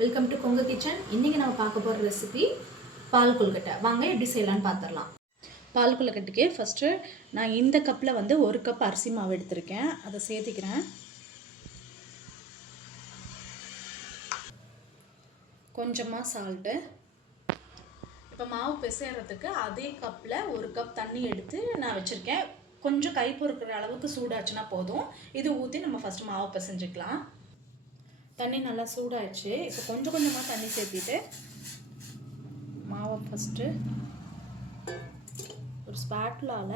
Welcome to Kongu kitchen. இன்றைக்கி நம்ம பார்க்க போகிற ரெசிபி பால் கொழுக்கட்டை. வாங்க எப்படி செய்யலான்னு பார்த்துடலாம். பால் கொழுக்கட்டைக்கு ஃபஸ்ட்டு நான் இந்த கப்பில் வந்து 1 கப் அரிசி மாவு எடுத்திருக்கேன். அதை சேர்த்திக்கிறேன். கொஞ்சமாக சால்ட்டு. இப்போ மாவு பிசைறதுக்கு அதே கப்பில் 1 கப் தண்ணி எடுத்து நான் வச்சுருக்கேன். கொஞ்சம் கை பொறுக்கிற அளவுக்கு சூடாச்சுன்னா போதும். இது ஊற்றி நம்ம ஃபஸ்ட்டு மாவு பிசைஞ்சிக்கலாம். தண்ணி நல்லா சூடாகிடுச்சு. இப்போ கொஞ்சம் கொஞ்சமாக தண்ணி சேர்த்திட்டு மாவை ஃபஸ்ட்டு ஒரு ஸ்பாட்லால்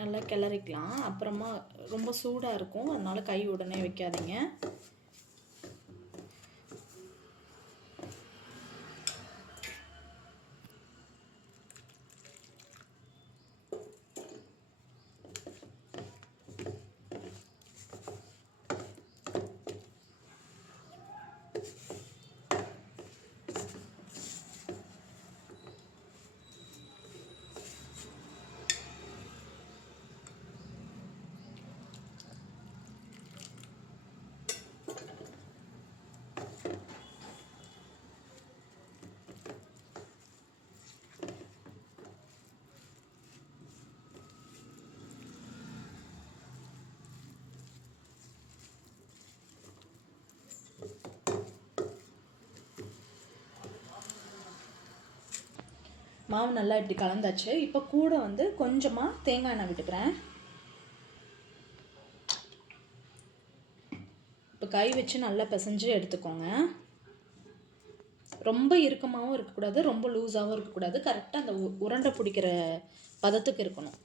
நல்லா கிளறிக்கலாம். அப்புறமா ரொம்ப சூடாக இருக்கும், அதனால் கை உடனே வைக்காதீங்க. மாவு நல்லா இப்படி கலந்தாச்சு. இப்போ கூட வந்து கொஞ்சமாக தேங்காய் எண்ணெய் விட்டுக்கிறேன். இப்போ கை வச்சு நல்லா பிசைஞ்சு எடுத்துக்கோங்க. ரொம்ப இறுக்கமாகவும் இருக்கக்கூடாது, ரொம்ப லூஸாகவும் இருக்கக்கூடாது. கரெக்டாக அந்த உருண்டை பிடிக்கிற பதத்துக்கு இருக்கணும்.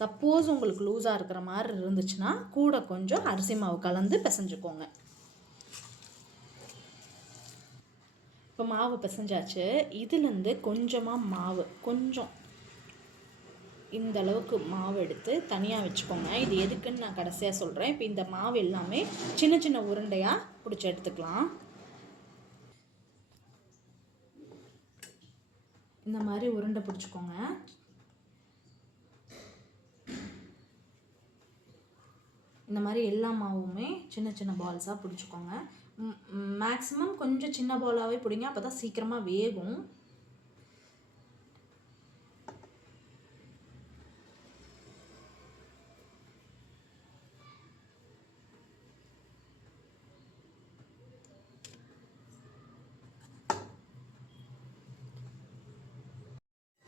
சப்போஸ் உங்களுக்கு லூஸாக இருக்கிற மாதிரி இருந்துச்சுன்னா கூட கொஞ்சம் அரிசி மாவு கலந்து பிசைஞ்சுக்கோங்க. இப்போ மாவு பிசைஞ்சாச்சு. இதுலேருந்து கொஞ்சமாக மாவு, கொஞ்சம் இந்த அளவுக்கு மாவு எடுத்து தனியாக வச்சுக்கோங்க. இது எதுக்குன்னு நான் கடைசியாக சொல்கிறேன். இப்போ இந்த மாவு எல்லாமே சின்ன சின்ன உருண்டையாக பிடிச்சி எடுத்துக்கலாம். இந்த மாதிரி உருண்டை பிடிச்சிக்கோங்க. இந்த மாதிரி எல்லா மாவுமே சின்ன சின்ன பால்ஸாக பிடிச்சிக்கோங்க. மேக்ஸிமம் கொஞ்சம் சின்ன பாலாகவே பிடிங்க, அப்போ தான் சீக்கிரமாக வேகும்.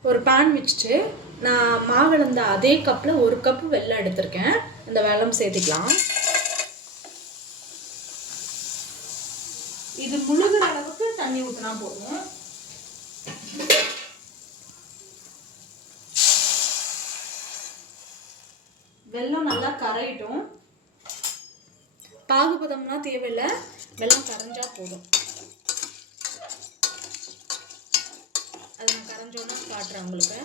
ஒரு பேன் வச்சுட்டு நான் மாவிழந்த அதே கப்பில் 1 கப்பு வெல்லம் எடுத்திருக்கேன். இந்த வெல்லம் சேர்த்துக்கலாம். இது முழுகிற அளவுக்கு தண்ணி ஊற்றினா போதும். வெல்லம் நல்லா கரையிட்டும். பாகுபதம்னா தேவையில்லை, வெல்லம் கரைஞ்சா போதும். அது நான் கரைஞ்சோன்னா காட்டுறேன் உங்களுக்கு.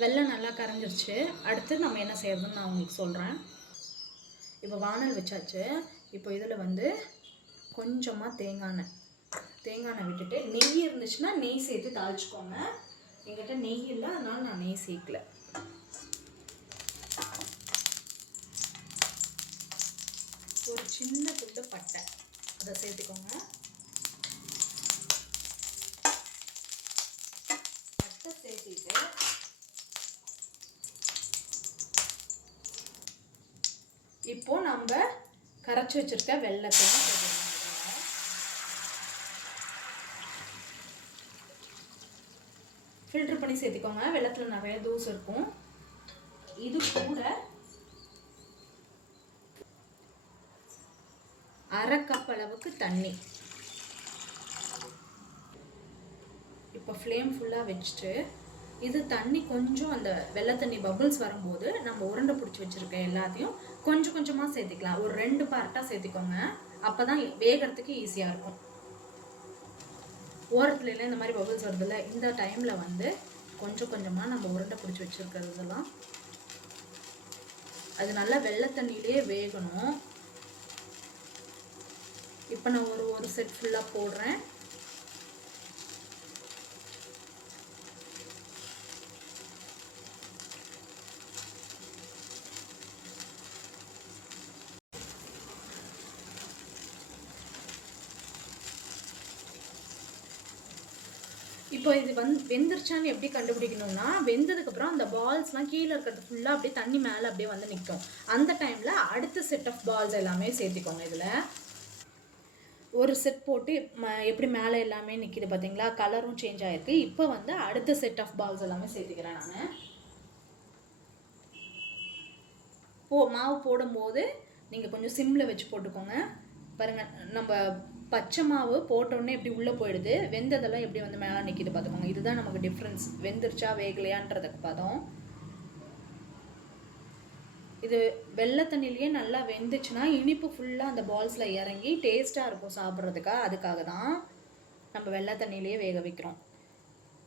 வெல்லம் நல்லா கரைஞ்சிருச்சு. அடுத்து நம்ம என்ன செய்யறதுன்னு நான் உங்களுக்கு சொல்கிறேன். இப்போ வானல் வச்சாச்சு. இப்போ இதில் வந்து கொஞ்சமாக தேங்காய் எண்ணெய் விட்டுட்டு நெய் இருந்துச்சுன்னா நெய் சேர்த்து தாளிச்சுக்கோங்க. என்கிட்ட நெய் இல்லை, அதனால நான் நெய் சேர்க்கல. ஒரு சின்ன துண்டு பட்டை அதை சேர்த்துக்கோங்க. பட்டை சேர்த்திட்டு இப்போ நம்ம கரைச்சி வச்சிருக்க வெல்லத்தை ஃபில்டர் பண்ணி சேர்த்திக்கோங்க. வெல்லத்தில் நிறைய தூசு இருக்கும். இது கூட 1/2 கப் அளவுக்கு தண்ணி. இப்போ ஃப்ளேம் ஃபுல்லாக வச்சுட்டு இது தண்ணி கொஞ்சம் அந்த வெள்ளை தண்ணி பபிள்ஸ் வரும்போது நம்ம உருண்டை பிடிச்சி வச்சுருக்க எல்லாத்தையும் கொஞ்சம் கொஞ்சமாக சேர்த்திக்கலாம். ஒரு 2 பார்ட்டாக சேர்த்திக்கோங்க. அப்போ தான் வேகிறதுக்கு ஈஸியாக இருக்கும். ஓரத்துலலாம் இந்த மாதிரி பபிள்ஸ் வருதுல்ல, இந்த டைமில் வந்து கொஞ்சம் கொஞ்சமாக நம்ம உருண்டை பிடிச்சி வச்சுருக்கிறதெல்லாம் அது நல்லா வெள்ளை தண்ணியிலே வேகணும். இப்போ நான் ஒரு செட் ஃபுல்லாக போடுறேன். இப்போ இது வெந்துருச்சான்னு எப்படி கண்டுபிடிக்கணும்னா, வெந்ததுக்கப்புறம் அந்த பால்ஸ்லாம் கீழே இருக்கிறது ஃபுல்லாக அப்படியே தண்ணி மேலே அப்படியே வந்து நிற்கும். அந்த டைமில் அடுத்த செட் ஆஃப் பால்ஸ் எல்லாமே சேர்த்திக்கோங்க. இதில் ஒரு செட் போட்டு எப்படி மேலே எல்லாமே நிற்கிது பார்த்தீங்களா, கலரும் சேஞ்ச் ஆகிருக்கு. இப்போ வந்து அடுத்த செட் ஆஃப் பால்ஸ் எல்லாமே சேர்த்துக்கிறேன் நான். மாவு போடும்போது நீங்கள் கொஞ்சம் சிம்மில் வச்சு போட்டுக்கோங்க. பாருங்கள், நம்ம பச்சை மாவு போட்டோடனே எப்படி உள்ளே போயிடுது, வெந்ததெல்லாம் எப்படி வந்து மேலே நிற்கிது பார்த்துக்கோங்க. இதுதான் நமக்கு டிஃப்ரென்ஸ், வெந்துருச்சா வேகலையான்றதுக்கு பதம். இது வெள்ளை தண்ணிலேயே நல்லா வெந்துச்சுன்னா இனிப்பு ஃபுல்லாக அந்த பால்ஸில் இறங்கி டேஸ்ட்டாக இருக்கும் அதுக்காக தான் நம்ம வெள்ளை தண்ணியிலேயே வேக வைக்கிறோம்.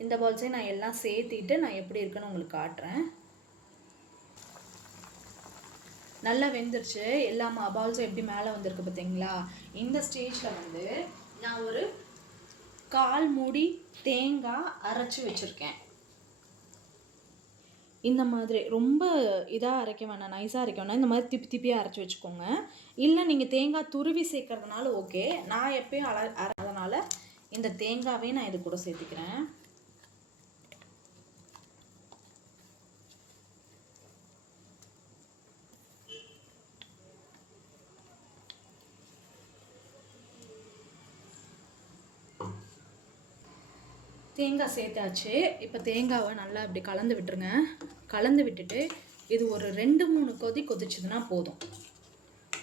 இந்த பால்ஸையும் நான் எல்லாம் சேர்த்திட்டு நான் எப்படி இருக்குன்னு உங்களுக்கு காட்டுறேன். நல்லா வெந்துருச்சு, எல்லா பால்ஸும் எப்படி மேலே வந்திருக்கு பார்த்தீங்களா. இந்த ஸ்டேஜில் வந்து நான் ஒரு 1/4 மூடி தேங்காய் அரைச்சி வச்சுருக்கேன். இந்த மாதிரி ரொம்ப இதாக அரைக்க வேணாம், நைஸாக அரைக்க வேணாம், இந்த மாதிரி திப்பியாக அரைச்சி வச்சுக்கோங்க. இல்லை நீங்கள் தேங்காய் துருவி சேர்க்கறதுனால ஓகே. நான் எப்பயும் அதனால் இந்த தேங்காவே நான் இது கூட சேர்த்துக்கிறேன். தேங்காய் சேர்த்தாச்சு. இப்போ தேங்காவை நல்லா இப்படி கலந்து விட்டுருங்க. கலந்து விட்டுட்டு இது ஒரு 2-3 கொதி கொதிச்சதுன்னா போதும்.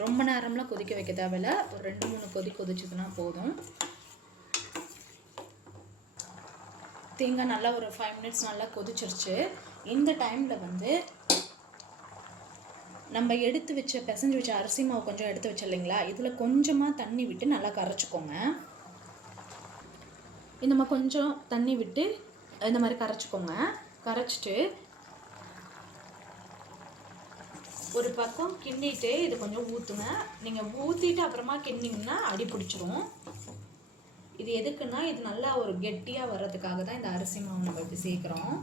ரொம்ப நேரம்லாம் கொதிக்க வைக்க தேவையில்ல, ஒரு 2-3 கொதி கொதிச்சதுன்னா போதும். தேங்காய் நல்லா ஒரு 5 மினிட்ஸ் நல்லா கொதிச்சிருச்சு. இந்த டைமில் வந்து நம்ம எடுத்து வச்ச பிசைஞ்சு வச்ச அரிசி மாவு கொஞ்சம் எடுத்து வச்ச இல்லைங்களா, இதில் கொஞ்சமாக தண்ணி விட்டு நல்லா கரைச்சிக்கோங்க. இந்த மாதிரி கொஞ்சம் தண்ணி விட்டு இந்த மாதிரி கரைச்சிக்கோங்க. கரைச்சிட்டு ஒரு பக்கம் கிண்டிட்டு இது கொஞ்சம் ஊற்றுங்க. நீங்கள் ஊற்றிட்டு அப்புறமா கிண்டிங்கன்னா அடி பிடிச்சிரும். இது எதுக்குன்னா, இது நல்லா ஒரு கெட்டியாக வர்றதுக்காக தான் இந்த அரிசி மாவு நம்ம இப்படி சேர்க்குறோம்.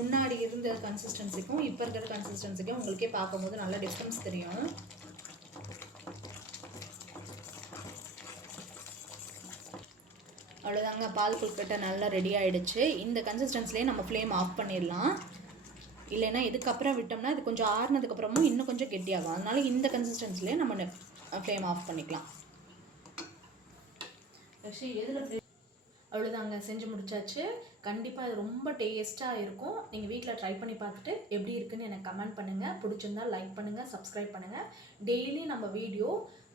முன்னாடி இருந்த கன்சிஸ்டன்சிக்கும் இப்போ இருக்கிற கன்சிஸ்டன்சிக்கும் உங்களுக்கே பார்க்கும்போது நல்லா டிஃப்ரென்ஸ் தெரியும். அவ்வளோதாங்க, பால் கொழுக்கட்டை நல்லா ரெடி ஆகிடுச்சு. இந்த கன்சிஸ்டன்ஸ்லேயே நம்ம ஃப்ளேம் ஆஃப் பண்ணிடலாம். இல்லைன்னா இதுக்கப்புறம் விட்டோம்னா இது கொஞ்சம் ஆறுனதுக்கப்புறமும் இன்னும் கொஞ்சம் கெட்டியாகும். அதனால இந்த கன்சிஸ்டன்ஸ்லேயே நம்ம ஃப்ளேம் ஆஃப் பண்ணிக்கலாம். அவ்வளோதாங்க, செஞ்சு முடிச்சாச்சு. கண்டிப்பாக இது ரொம்ப டேஸ்ட்டாக இருக்கும். நீங்கள் வீட்டில் ட்ரை பண்ணி பார்த்துட்டு எப்படி இருக்குன்னு எனக்கு கமெண்ட் பண்ணுங்கள். பிடிச்சிருந்தால் லைக் பண்ணுங்கள், சப்ஸ்கிரைப் பண்ணுங்கள். டெய்லி நம்ம video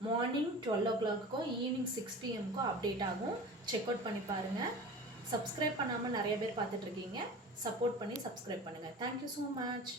morning 12 o'clock evening 6 PM update ஆகும். செக் அவுட் பண்ணி பாருங்கள். சப்ஸ்கிரைப் பண்ணாமல் நிறைய பேர் பார்த்துட்ருக்கீங்க. சப்போர்ட் பண்ணி சப்ஸ்கிரைப் பண்ணுங்கள். Thank you so much.